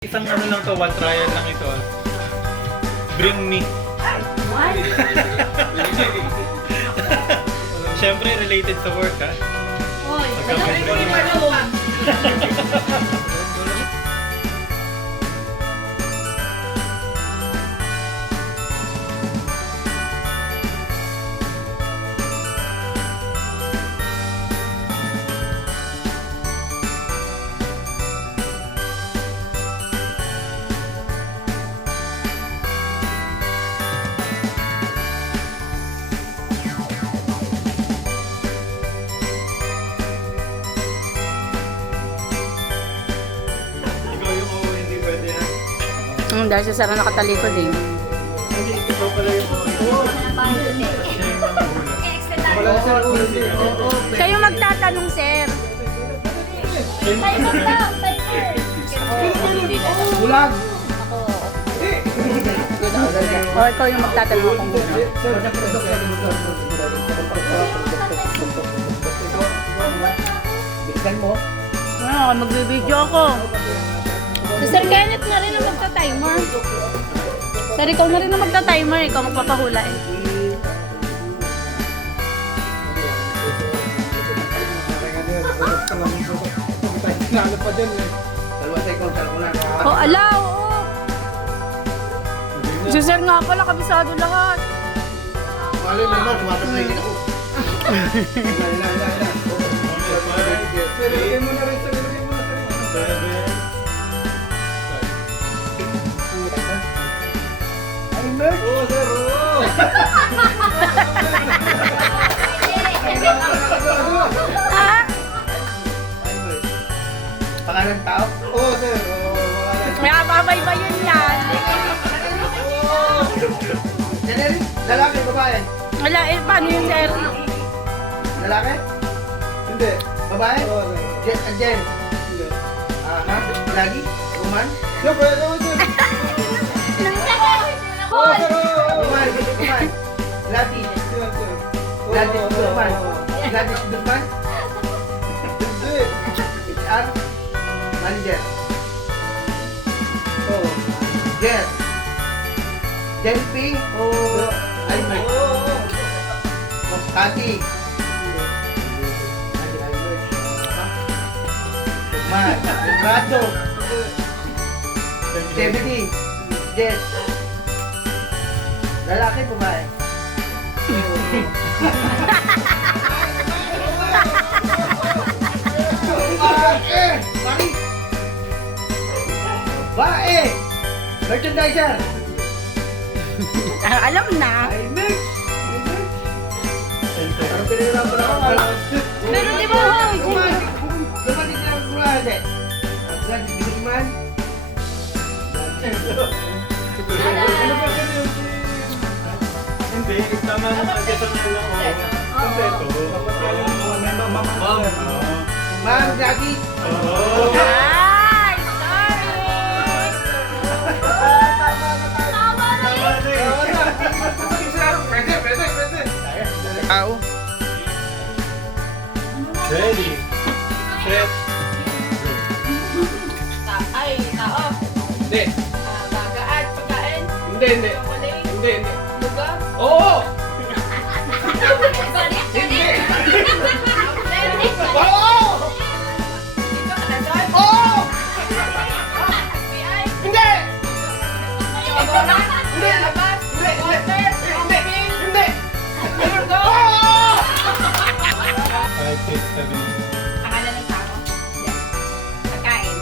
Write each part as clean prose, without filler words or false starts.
Isang ano lang to, one trial lang ito. Bring me. What? Siyempre related sa work ha. Oy, Pagka-bring sabi me. pa doon. Ikaw yung oo, hindi pwede na. Dahil sa Sara nakatalikod eh. Hindi, ikaw pala yung oo. Wala sa ulo din. Siya yung magtatanong, sir. Bulag! O, ikaw yung magtatanong akong muna. Bilisan mo. Ah, magbibideo ako. Si Sir Kenneth na rin ang magta-timer. Sir, ikaw na rin ang magta-timer. Ikaw magpapahula eh. Nalo pa dyan eh. Dalawa sa ikaw, dalawa na. Oh, ala, oo. Si Sir nga pala, kabisado lahat. Mali naman, tumatapos ako. Pero mo na rin sa nilagay mo na sa Ay, Merk! Oo, sir, oo! Ha? Pangalan tao? Oo, sir. Oo, pangalan. May kababaybayan yan. Janelle, lalaki, babae? Wala, eh, paano yun, Sir? Lalaki? Hindi. Babae? Oo, sir. Jen? Hindi. Ha? Lagi? Roman? Siya, pwede naman, sir. Oo, sir, oo. Roman? Lati? Lati Durman? Lati Durman? Hindi. HR? Manager? Oo. Jen? Jen P? O Albert? Oo. Kati? Man, Retrato? Zebedee? Jet? Lalaki, babae? Babae! Mari! Babae! Merchandiser! Alam na. Ay, mix! Parang pinahirapan ako. Pero di ba, hoy? Dumating na ang kurade. Ang binigman. Hindi, tama na pagkasama lang ako. Kompleto. Ma'am. Ma'am, Jackie. Oo. Ay, sorry. Tao. Ready. Set. Ay, tao. Hindi. Bagaan, pagkain. Hindi. Chocolate. Hindi. Lugar. Oo! Galit, Hindi! galit. Oo! Dito ka na doon. Oo! FBI. Hindi! Ebola. Hindi. Labas. Hindi. Water. Hindi. Hindi! Burgo. Oo! 5, 6, 7. Pangalan ng tao. Pagkain.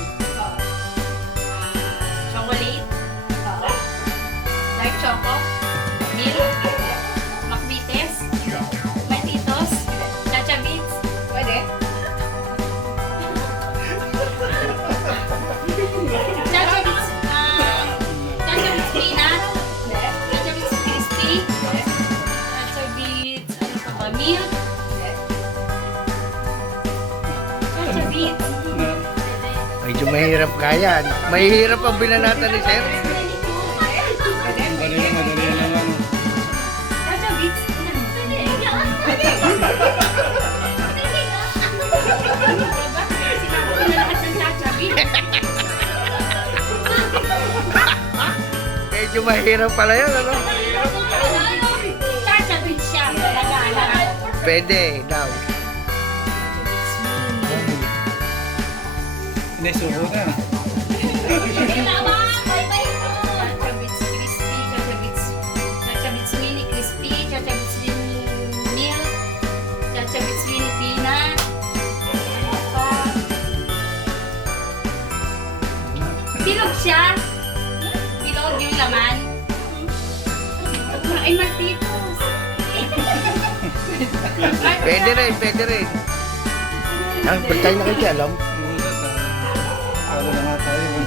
Chocolate. Dark choco. Milk. Macbites. Matitos. Chacha beats. Pwede. Chacha beats. Chacha beats peanut. Chacha beats crispy. Chacha beats. Ano pa ba? Milk. Chacha beats. Medyo mahirap ka yan. Mahirap ang binanatan ni Sir. Madali lang ano. Chacha beats. Pwede. Diba? Sinabi ko na lahat ng chacha beats. medyo mahirap pala yun, ano? Chachabit siya. Pwede, daw. Hindi, suko na. Chachabits crispy, chachabits mini crispy, chachabits mini milk, chachabits mini peanut. Ano pa? Bilog siya. Bilog yung laman. Ay, Martitos. Pwede rin, pwede rin. Ah, ba't tayo nakikialam? Talo na nga tayo.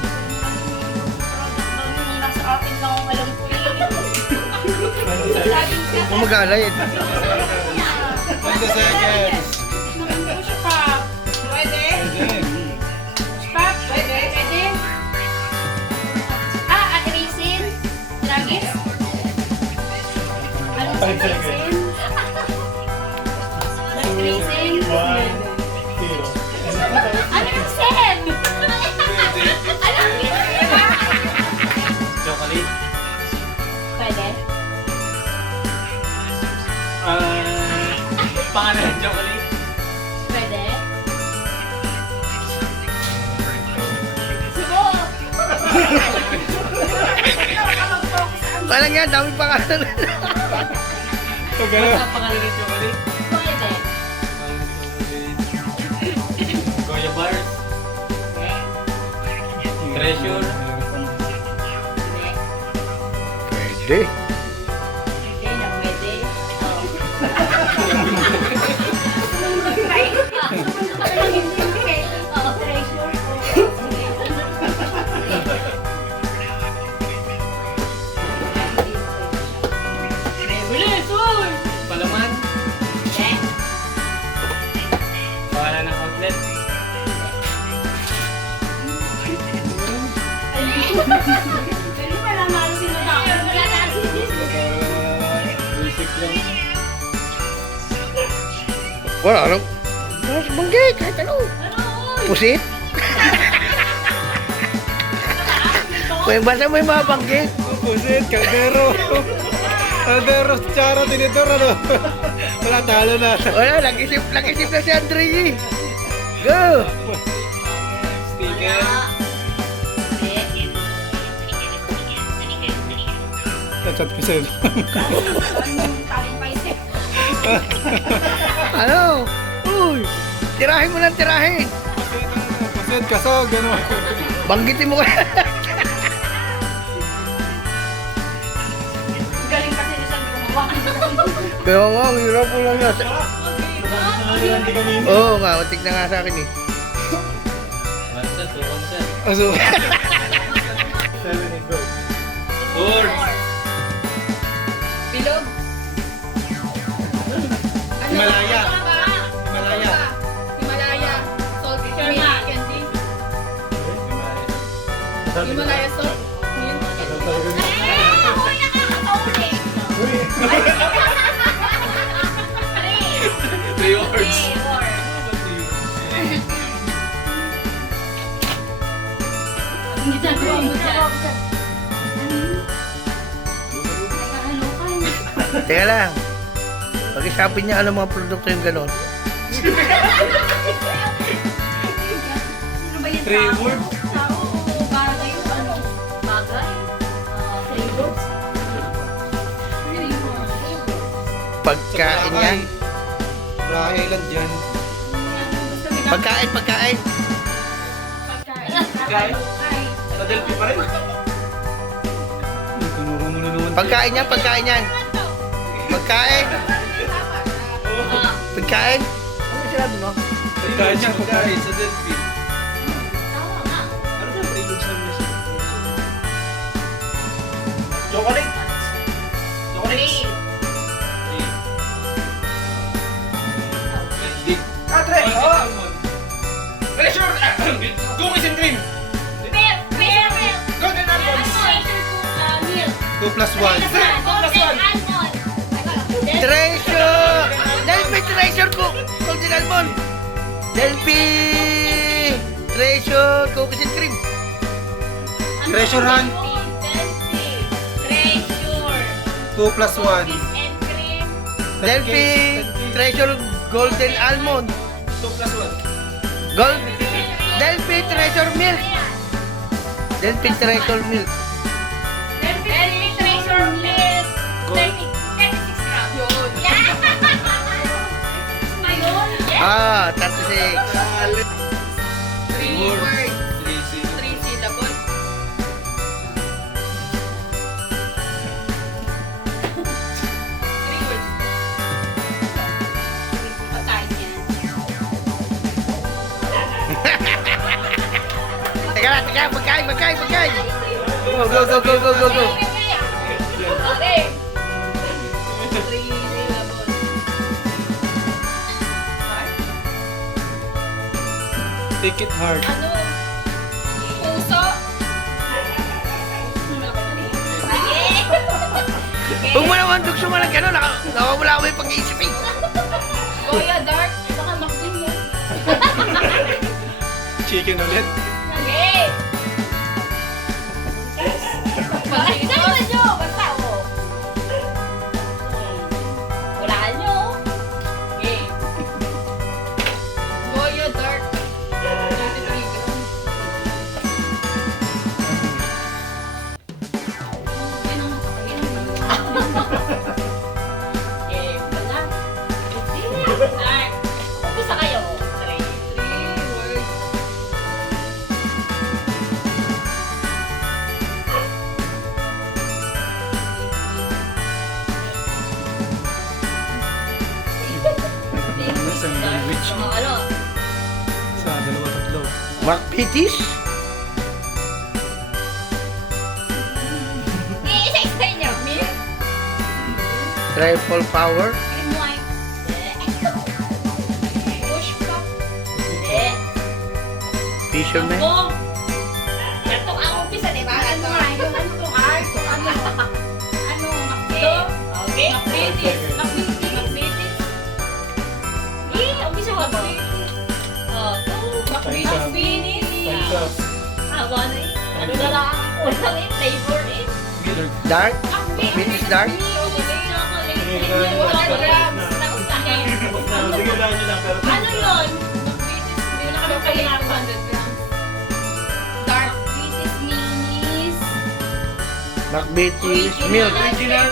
Nasa akin lang ang alam ko yun. Laging ka. Kung mag-alay, 20 seconds. Push pa. Pwede? Pwede. Stop. Pwede? Pwede? Agrisin? Lagis? Anong sa 5 seconds. agrisin? Agrisin? 1, 0. Ano yung sen? Anong Chocolate. Pwede? Pangalan ng chocolate. Pwede? Subo! parang nga, dami pa ka. So, gano'n. Pangalan ng chocolate. Pwede? Goya bars. Treasure. Pwede. Pwede na pwede. Palaman. Pangalan ng outlet. Basic lang. Wala, ano? Mas banggi, kahit ano. Pusit? Kung basta mo yung mga banggi. Pusit, kaldero. Kaldero, tsara, tinidor, ano? Wala, talo na. Wala, nag-isip na si Andre eh. Go! Sticker. Chat ko sa'yo. Ano? Uy! Tirahin mo lang, tirahin. Pusit, kaso, gano'n. Banggitin mo kaya. Galing kasi na siyang gumawa. Kaya nga, ang hirap mo lang yan. Oo nga, utik na nga sa akin eh. Aso. 7 and go. Swords. Bilog. Himalaya. Himalaya. Himalaya. Salt milk candy. Himalaya salt milk. Uy, nakakatauli. Three words. Ang ginagawa mo dyan. Nakahalokan. Teka lang. Pag-isapin niya ano mga produkto yung gano'n. Ano ba yan? Three Tao? words. Tao o bagay? Ano? Bagay? Three words? Three words. Pagkain yan. Rock Island dyan. Pagkain. Pagkain. Pagkain? Sa Delphi pa rin. Tinuro mo na naman. Pagkain yan, pagkain yan. Pagkain. Pagkain. Ano sinabi mo? Pagkain siya, pagkain sa Delphi. Tama nga. Ano ba yung prelude sa music? Chocolate. Chocolate. Atre! Oh! Treasure! Cookies and cream! Milk! Golden almonds! Milk! 2 plus 1. Golden almond! Treasure! Delphi Treasure ko! Golden Almond! Delphi! Treasure! Cookies and cream! Treasure hunt. 2 plus 1. Cookies and cream. Delphi Treasure Golden Almond. 2 plus 1. Gold. Delphi Treasure Milk. Delphi Treasure Milk. Delphi Treasure Milk. 36 grams. Yun. Ayun. Ah, 36. 3 words. 3 3 syllables. 3 words. Patayin yan. Teka, magkain. Go. Okay. 3 syllables. Take it hard. Ano? Puso? Huwag mo naman dukso mo lang gano'n. Nakawala ko yung pag-iisip eh. Goya Dark? Baka maksin mo. Chicken ulit. Okay. Bakit naman nyo? Basta o. Walaan nyo. Okay. Goya Dark. 33 grams. Yan ang nakakain. Okay, wala. Dark. Umpisa kayo. 3 words. Isang language. Ano? Sa 2-3. McPitties. Isa-isa niyo. Milk. Triple Power. Cream white. Push pop. Hindi. Fisherman. Bong. Ito ang umpisa, di ba? Ano nga? Yung ano to? Art? Ano? Ano? Makto? Okay. Makbitis. Makbitis. Eh, umpisa ko ba? Oh, Makbitis. Time's up. Wala eh. Ano na lang? Walang eh. Flavor eh. Dark. British Dark. Chocolate. 1 grams. Tapos tahin. Bigyan nyo lang pero Ano yun? Hindi na kami kailangan 100 grams. Dark British Minis. McPitties Milk. Original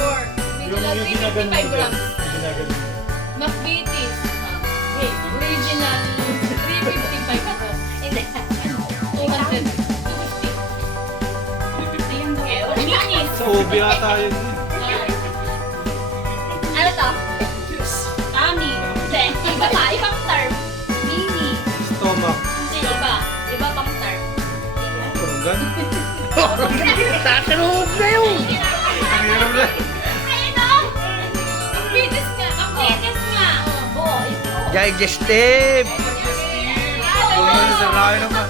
yung 55 grams. ginaganon. McVitie's. Original 355 grams. Hindi. 200. 250. Minis. Sa ubi ata yun. Ano to? Tummy. Hindi. Iba pa. Ibang term. Mini. Stomach. Hindi. Iba. Iba pang term. Organ. Tatanong na yun. Ang hirap na. Ayun o! Magbitis nga. Magbitis nga. Buo. Ito. Digestive. Sa rayo naman.